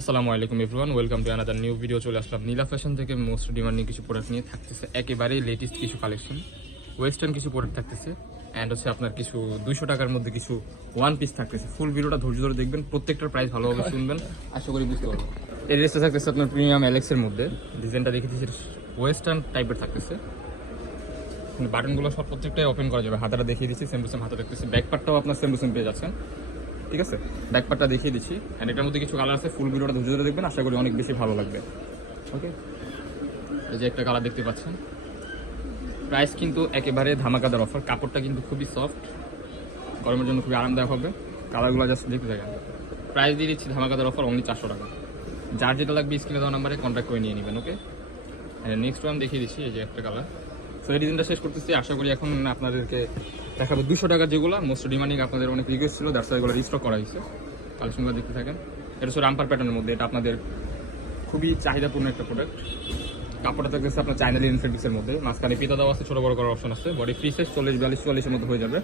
আসসালামু আলাইকুম everyone welcome to another new video চলে আসলাম নীলা ফ্যাশন থেকে। মোস্ট ডিমান্ডিং কিছু প্রোডাক্ট নিয়ে থাকতেছে একেবারেই লেটেস্ট কিছু কালেকশন ওয়েস্টার্ন কিছু প্রোডাক্ট থাকতেছে অ্যান্ড হচ্ছে আপনার কিছু দুইশো টাকার মধ্যে কিছু ওয়ান পিস থাকতেছে। ফুল ভিডিওটা ধৈর্য ধরে দেখবেন প্রত্যেকটার প্রাইস ভালোভাবে শুনবেন। আশা করি বুঝতে পারবেন। এই ড্রেসটা থাকতেছে আপনার প্রিমিয়াম অ্যালেক্সের মধ্যে। ডিজাইনটা দেখে দিচ্ছি ওয়েস্টার্ন টাইপের থাকতেছে। বাটনগুলো সব প্রত্যেকটাই ওপেন করা যাবে। হাতাটা দেখিয়ে দিচ্ছি সেম টু সেম হাতে দেখতেছি ব্যাক পার্টটাও আপনার সেম টু সেম পেয়ে যাচ্ছেন। ঠিক আছে? ব্যাক পার্টটা দেখিয়ে দিচ্ছি। অ্যান্ড এটার মধ্যে কিছু কালার আছে ফুল ভিডিওটা ধৈর্য ধরে দেখবেন, আশা করি অনেক বেশি ভালো লাগবে। ওকে এই যে একটা কালার দেখতে পাচ্ছেন। প্রাইস কিন্তু একেবারে ধামাকাদার অফার কাপড়টা কিন্তু খুবই সফট গরমের জন্য খুবই আরামদায়ক হবে। কালারগুলো জাস্ট দেখতে থাকেন। প্রাইস দিয়ে দিচ্ছি ধামাকাদার অফার অনলি চারশো টাকা। যার যেটা লাগবে স্ক্রিনে দেওয়া নাম্বারে কন্ট্যাক্ট করে নিয়ে নেবেন ওকে নেক্সট ওয়ান দেখিয়ে দিচ্ছি, এই যে একটা কালার সো এই শেষ করতেছি। আশা করি এখন আপনাদেরকে দেখাবো দুশো টাকা যেগুলো। মোস্ট ডিমান্ডিং আপনাদের অনেক রিকোয়েস্ট ছিল দ্যাটস এগুলো রিস্টক করা হয়েছে। কালেকশনগুলো দেখতে থাকেন। এটা হচ্ছে রামপার প্যাটার্নের মধ্যে। এটা আপনাদের খুবই চাহিদাপূর্ণ একটা প্রোডাক্ট কাপড়টা থাকতেছে আপনার চাইনা লিন মধ্যে। মাঝখানে পিতা দেওয়া আছে, ছোটো বড় করার অপশন আছে। বডি ফ্রি সাইজ চল্লিশ বিয়াল্লিশ, চুয়াল্লিশের মতো হয়ে যাবে।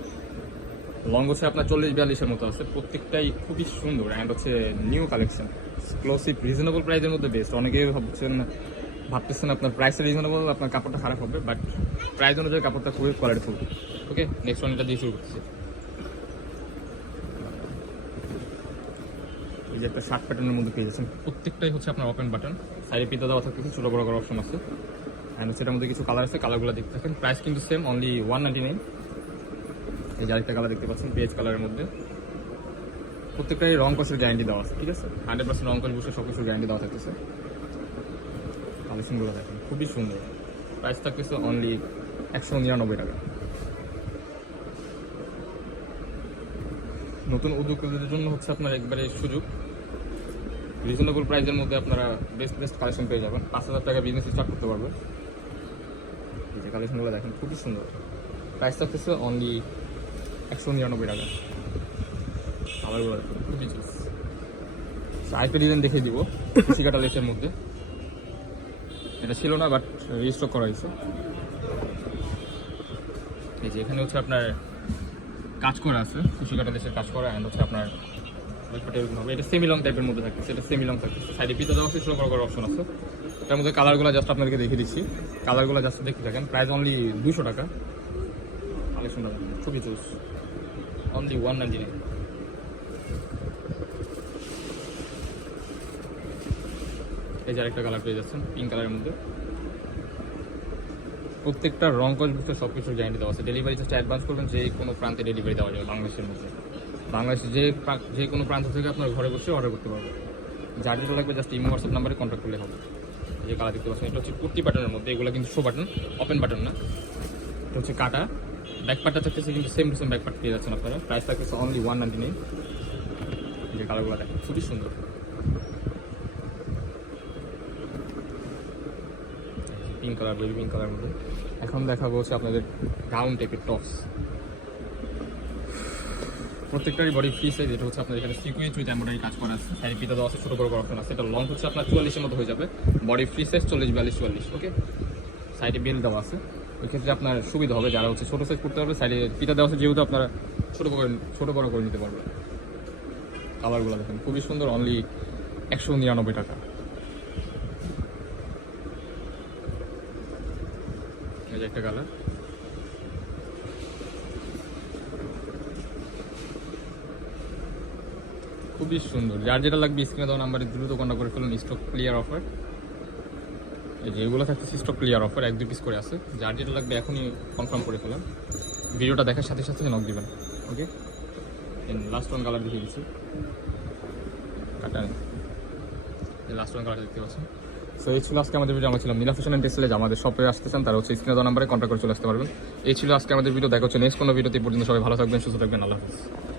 লং হচ্ছে আপনার চল্লিশ বিয়াল্লিশের মতো আছে। প্রত্যেকটাই খুবই সুন্দর। অ্যান্ড হচ্ছে নিউ কালেকশন এক্সক্লুসিভ রিজনেবল প্রাইসের মধ্যে বেস্ট অনেকে ভাবছেন ভাবতেছেন আপনার প্রাইসটা রিজনেবল আপনার কাপড়টা খারাপ হবে বাট প্রাইস অনুযায়ী কাপড়টা খুবই কোয়ালিটিফুল ওকে নেক্সট ওয়ান এটা দিয়ে শুরু করতেছি এই যে একটা শার্ট প্যাটার্নের মধ্যে পেয়ে যাচ্ছেন। প্রত্যেকটাই হচ্ছে আপনার ওপেন বাটন সাইডে পিতা দেওয়া থাকতেছে, ছোটো বড় করার অপশন আছে। অ্যান্ড সেটার মধ্যে কিছু কালার আছে কালারগুলো দেখতে থাকেন। প্রাইস কিন্তু same only one ninety nine এই যে আরেকটা কালার দেখতে পাচ্ছেন পেজ কালারের মধ্যে। প্রত্যেকটাই রং কষের গ্যারান্টি দেওয়া আছে, ঠিক আছে? হান্ড্রেড পার্সেন্ট রং কষ বসে সব কিছু গ্যারান্টি দেওয়া থাকতেছে। কালেকশনগুলো দেখেন, খুবই সুন্দর। প্রাইস থাকতেছে অনলি একশো নিরানব্বই টাকা। নতুন উদ্যোক্তাদের জন্য হচ্ছে আপনার একবারে সুযোগ। রিজনেবল প্রাইসের মধ্যে আপনারা বেস্ট বেস্ট কালেকশন পেয়ে যাবেন। পাঁচ হাজার টাকা বিজনেস স্টার্ট করতে পারবেন এই যে কালেকশনগুলো দেখেন, খুবই সুন্দর। প্রাইস থাকতেছে অনলি একশো নিরানব্বই টাকা। দেখুন, খুবই চুজ আরেকটা ডিজাইন দেখিয়ে দিব খুশি কাটা লেসের মধ্যে। এটা ছিল না বাট রিস্টক করা হয়েছে। এই যে এখানে হচ্ছে আপনার কাজ করা আছে খুশি কাটা দেশের কাজ করা অ্যান্ড হচ্ছে আপনার ব্যাপারটা হবে। এটা সেমি লং টাইপের মধ্যে থাকছে এটা সেমি লং থাকছে সাইডে পিতা দেওয়া আছে বড় করার অপশন আছে। এটার মধ্যে কালারগুলো জাস্ট আপনাদেরকে দেখিয়ে দিচ্ছি। কালারগুলো জাস্ট দেখতে থাকেন প্রাইস অনলি দুশো টাকা। কালেকশনটা দেখেন, খুবই choose only one ninety nine এই যে আরেকটা কালার পেয়ে যাচ্ছেন পিঙ্ক কালারের মধ্যে। প্রত্যেকটা রং বুঝতে সব কিছুর গ্যারান্টি দেওয়া আছে। ডেলিভারি জাস্ট অ্যাডভান্স করবেন, যে কোনো প্রান্তে ডেলিভারি দেওয়া যাবে বাংলাদেশের মধ্যে। বাংলাদেশের যে যে কোনো প্রান্ত থেকে আপনার ঘরে বসে অর্ডার করতে পারবেন। যার যেটা লাগবে জাস্ট ইমো হোয়াটসঅ্যাপ নাম্বারে কন্ট্যাক্ট করলে হবে। যে কালার দেখতে পাচ্ছেন, এটা হচ্ছে কুর্তি বাটনের মধ্যে। এগুলো কিন্তু শো বাটন ওপেন বাটন না। এটা হচ্ছে কাটা। ব্যাক পার্টটা থাকতেছে কিন্তু same to same back part পেয়ে যাচ্ছেন আপনারা। প্রাইস থাকতেছে অনলি ওয়ান নাইনটি নাইন যে কালারগুলো দেখেন, খুবই সুন্দর। Pink colour baby pink colour মধ্যে। এখন দেখাবো হচ্ছে আপনাদের রাউন্ড টাইপের টপস প্রত্যেকটারই বডি ফ্রি সাইজ এটা হচ্ছে আপনার এখানে সিকুয়েন্স উইথ এমব্রয়ডারি কাজ করা আছে। সাইড পিতা দেওয়া আছে, ছোটো বড় অপশন আছে। এটা লং হচ্ছে আপনার চুয়াল্লিশের মতো হয়ে যাবে। বডি ফ্রি সাইজ চল্লিশ, বিয়াল্লিশ, চুয়াল্লিশ ওকে সাইডে বেল দেওয়া আছে। ওই ক্ষেত্রে আপনার সুবিধা হবে, যারা হচ্ছে ছোটো সাইজ করতে পারবে সাইডে পিতা দেওয়া আছে, যেহেতু আপনারা ছোটো করে, ছোটো বড় করে নিতে পারবেন। কালারগুলো দেখেন, খুবই সুন্দর অনলি একশো নিরানব্বই টাকা। এই যে একটা কালার। খুবই সুন্দর। যার যেটা লাগবে স্ক্রিনে দেওয়া নাম্বারে দ্রুত কন্ট্যাক্ট করে ফেলুন স্টক ক্লিয়ার অফার এই যে এগুলো থাকছে স্টক ক্লিয়ার অফার এক দুই পিস করে আছে। যার যেটা লাগবে এখনই কনফার্ম করে ফেলাম ভিডিওটা দেখার সাথে সাথে নক দিবেন ওকে লাস্ট ওয়ান কালার দেখিয়ে দিচ্ছি। কাটা লাস্ট ওয়ান কালার দেখতে পাচ্ছেন। সো এই ছিল আজকে আমাদের ভিডিও আমরা ছিলাম নীলা ফ্যাশন অ্যান্ড টেক্সটাইল আমাদের শপে আসতে চান তারা হচ্ছে স্ক্রিনে দেওয়া নাম্বারে কন্ট্যাক্ট করে চলে আসতে পারবেন। এই ছিল আজকে আমাদের ভিডিও দেখা হচ্ছে নেক্সট কোনো ভিডিওতে পর্যন্ত সবাই ভালো থাকবেন, সুস্থ থাকবেন, আল্লাহ হাফিজ।